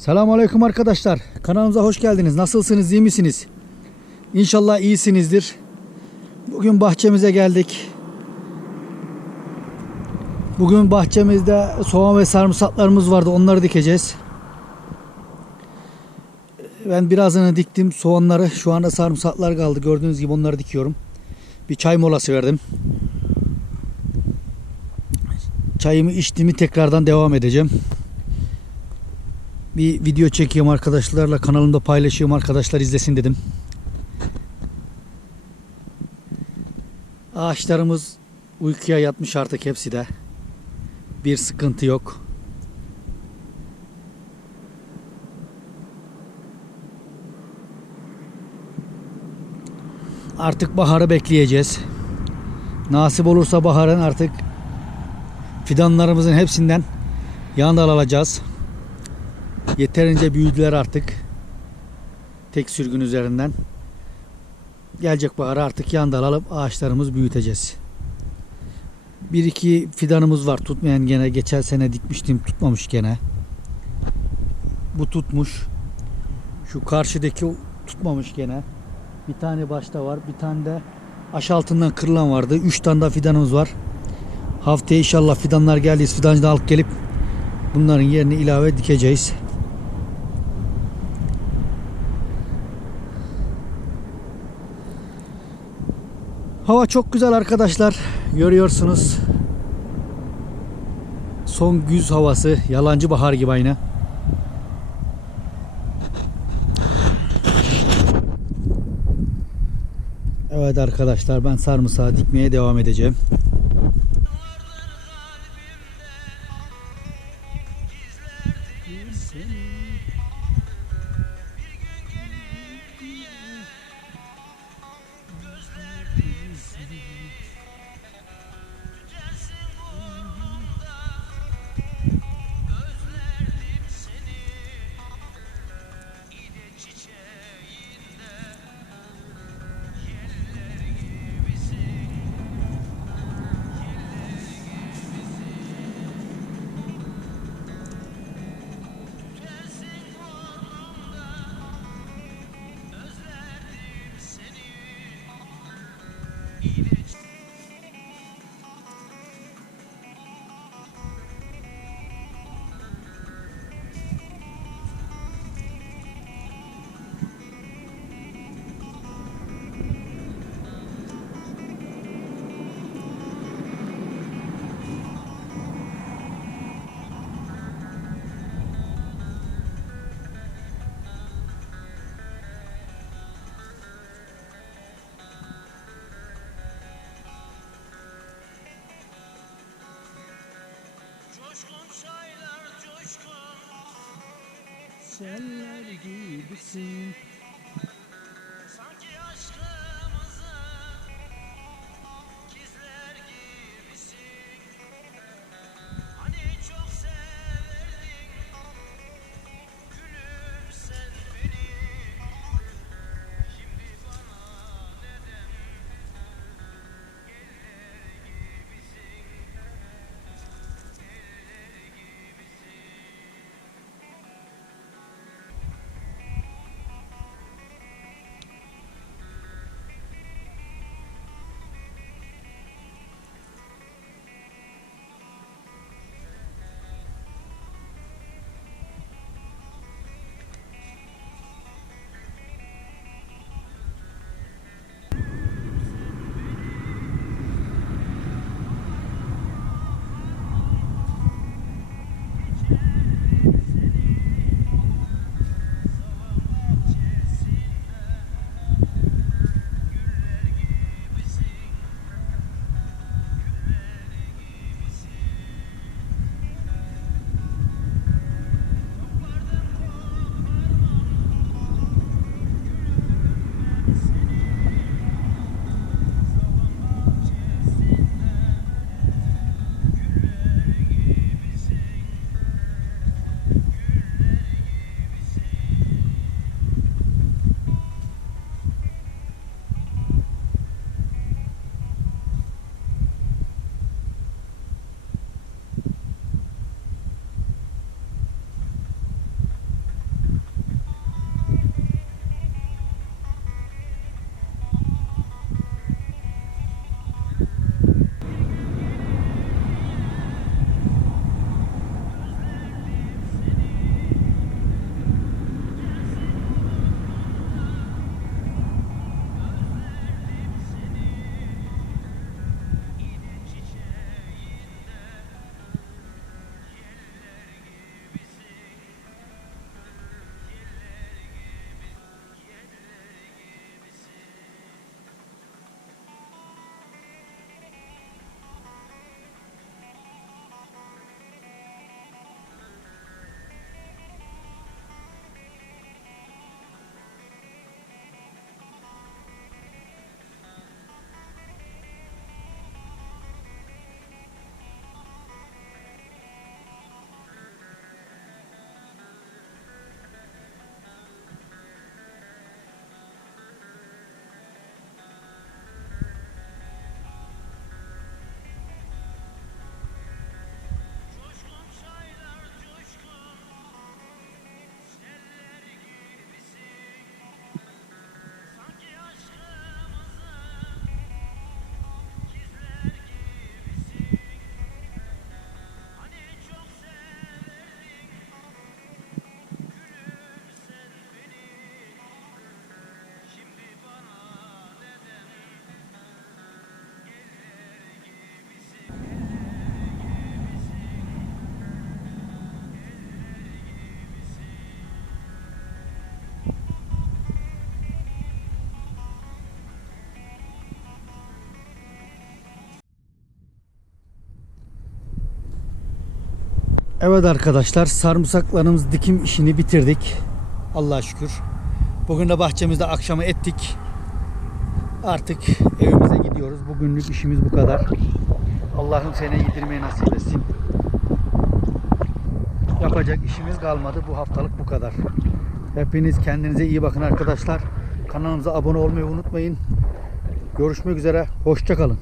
Selamun Aleyküm arkadaşlar. Kanalımıza hoş geldiniz. Nasılsınız? iyi misiniz? İnşallah iyisinizdir. Bugün bahçemize geldik. Bugün bahçemizde soğan ve sarımsaklarımız vardı. Onları dikeceğiz. Ben birazını diktim soğanları. Şu anda sarımsaklar kaldı. Gördüğünüz gibi onları dikiyorum. Bir çay molası verdim. Çayımı içtiğimi tekrardan devam edeceğim bir video çekeyim arkadaşlarla kanalımda paylaşayım arkadaşlar izlesin dedim. Ağaçlarımız uykuya yatmış artık hepsi de. Bir sıkıntı yok. Artık baharı bekleyeceğiz. Nasip olursa baharın artık fidanlarımızın hepsinden yan dal alacağız. Yeterince büyüdüler artık. Tek sürgün üzerinden. Gelecek bahara artık yan dal alıp ağaçlarımızı büyüteceğiz. Bir iki fidanımız var tutmayan gene. Geçen sene dikmiştim tutmamış gene. Bu tutmuş. Şu karşıdaki tutmamış gene. Bir tane başta var. Bir tane de aş altından kırılan vardı. Üç tane daha fidanımız var. Haftaya inşallah fidanlar geldi. Fidancıdan alıp gelip bunların yerine ilave dikeceğiz. Hava çok güzel arkadaşlar. Görüyorsunuz. Son güz havası. Yalancı bahar gibi aynı. Evet arkadaşlar ben sarımsağı dikmeye devam edeceğim. Seller gibisin. Evet arkadaşlar sarımsaklarımız dikim işini bitirdik. Allah'a şükür. Bugün de bahçemizde akşamı ettik. Artık evimize gidiyoruz. Bugünlük işimiz bu kadar. Allah'ım seni yedirmeyi nasip etsin. Yapacak işimiz kalmadı. Bu haftalık bu kadar. Hepiniz kendinize iyi bakın arkadaşlar. Kanalımıza abone olmayı unutmayın. Görüşmek üzere. Hoşçakalın.